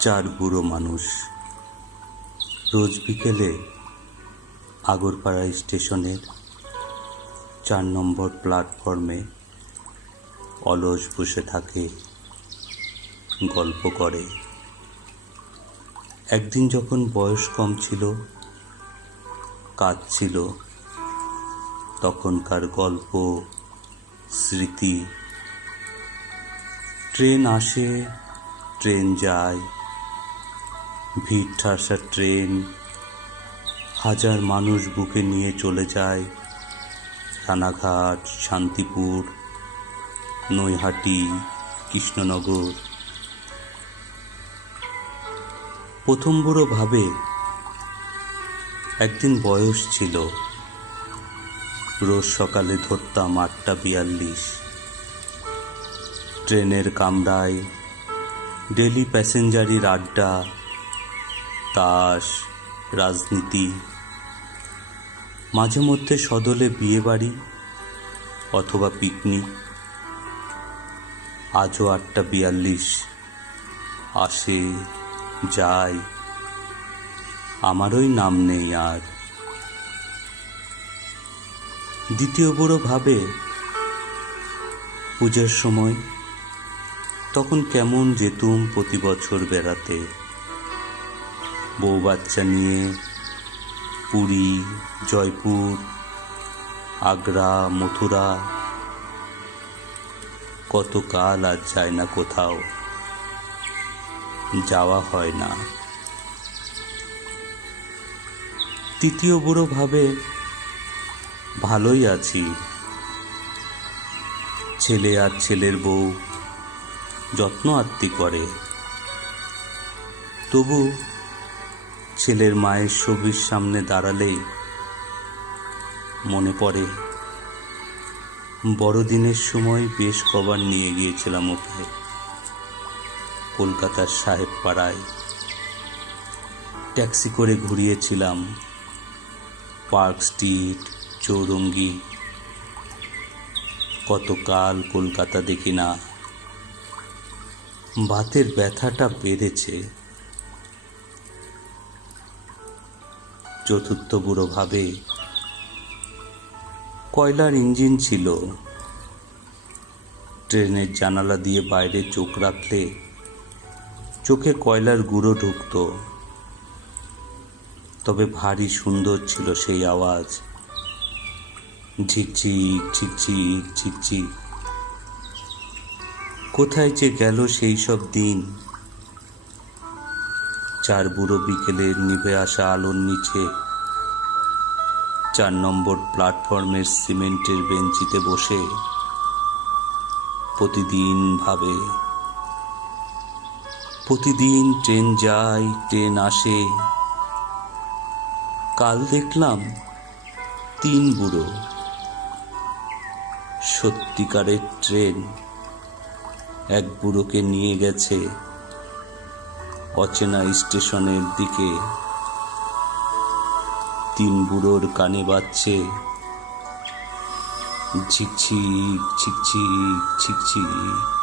চার বুড়ো মানুষ। রোজ বিকেলে আগরপাড়া স্টেশনের চার নম্বর প্ল্যাটফর্মে অলস বসে থাকে, গল্প করে। একদিন যখন বয়স কম ছিল, কাজ ছিল, তখনকার গল্প, স্মৃতি। ট্রেন আসে, ট্রেন যায় ভিড় ঠাসা ট্রেন। হাজার মানুষ বুকে নিয়ে চলে যায়। রানাঘাট, শান্তিপুর, নৈহাটি, কৃষ্ণনগর। প্রথম বুড়ো ভাবে একদিন বয়স ছিল। রোজ সকালে ধরতাম আটটা বিয়াল্লিশ। ট্রেনের কামরায় ডেলি প্যাসেঞ্জারির আড্ডা তাস রাজনীতি। মাঝে মধ্যে সদলে বিয়ে বাড়ি অথবা পিকনিক। আজও আটটা বিয়াল্লিশ। আসে, যায়। আমারই নাম নেই আর। দ্বিতীয় বুড়ো ভাবে পূজার সময়, তখন কেমন যেতুম প্রতি বছর বেড়াতে। বউ বাচ্চা নিয়ে পুরী, জয়পুর, আগ্রা, মথুরা, কত কাল আর যায় না কোথাও। যাওয়া হয় না। তৃতীয় বুড়ো ভাবে, ভালোই আছি। ছেলে আর ছেলের বউ যত্ন আত্মি করে। তবু ছেলের মায়ের ছবির সামনে দাঁড়ালেই মনে পড়ে, বড়দিনের সময় বেশ কবার নিয়ে গিয়েছিলাম ওকে কলকাতার সাহেব পাড়ায় ট্যাক্সি করে ঘুরিয়েছিলাম, পার্ক স্ট্রিট, চৌরঙ্গি। কতকাল কলকাতা দেখি না। বাতের ব্যথাটা বেড়েছে। চতুর্থ বুড়ো ভাবে। কয়লার ইঞ্জিন ছিল। ট্রেনের জানালা দিয়ে বাইরে চোখ রাখলে চোখে কয়লার গুঁড়ো ঢুকত। তবে ভারী সুন্দর ছিল সেই আওয়াজ। ঝিকঝিক ঝিকঝিক ঝিকঝিক কোথায় যে গেল সেই সব দিন। চার বুড়ো বিকেলের নিভে আসা আলোর নিচে চার নম্বর প্ল্যাটফর্মের সিমেন্টের বেঞ্চিতে বসে প্রতিদিন ভাবে। প্রতিদিন ট্রেন যায়, ট্রেন আসে। কাল দেখলাম তিন বুড়ো। সত্যিকারের ট্রেন এক বুড়োকে নিয়ে গেছে। অচেনা স্টেশনের দিকে তিন বুড়োর কানে বাজছে ঝিকঝিক ঝিকঝিক ঝিকঝিক।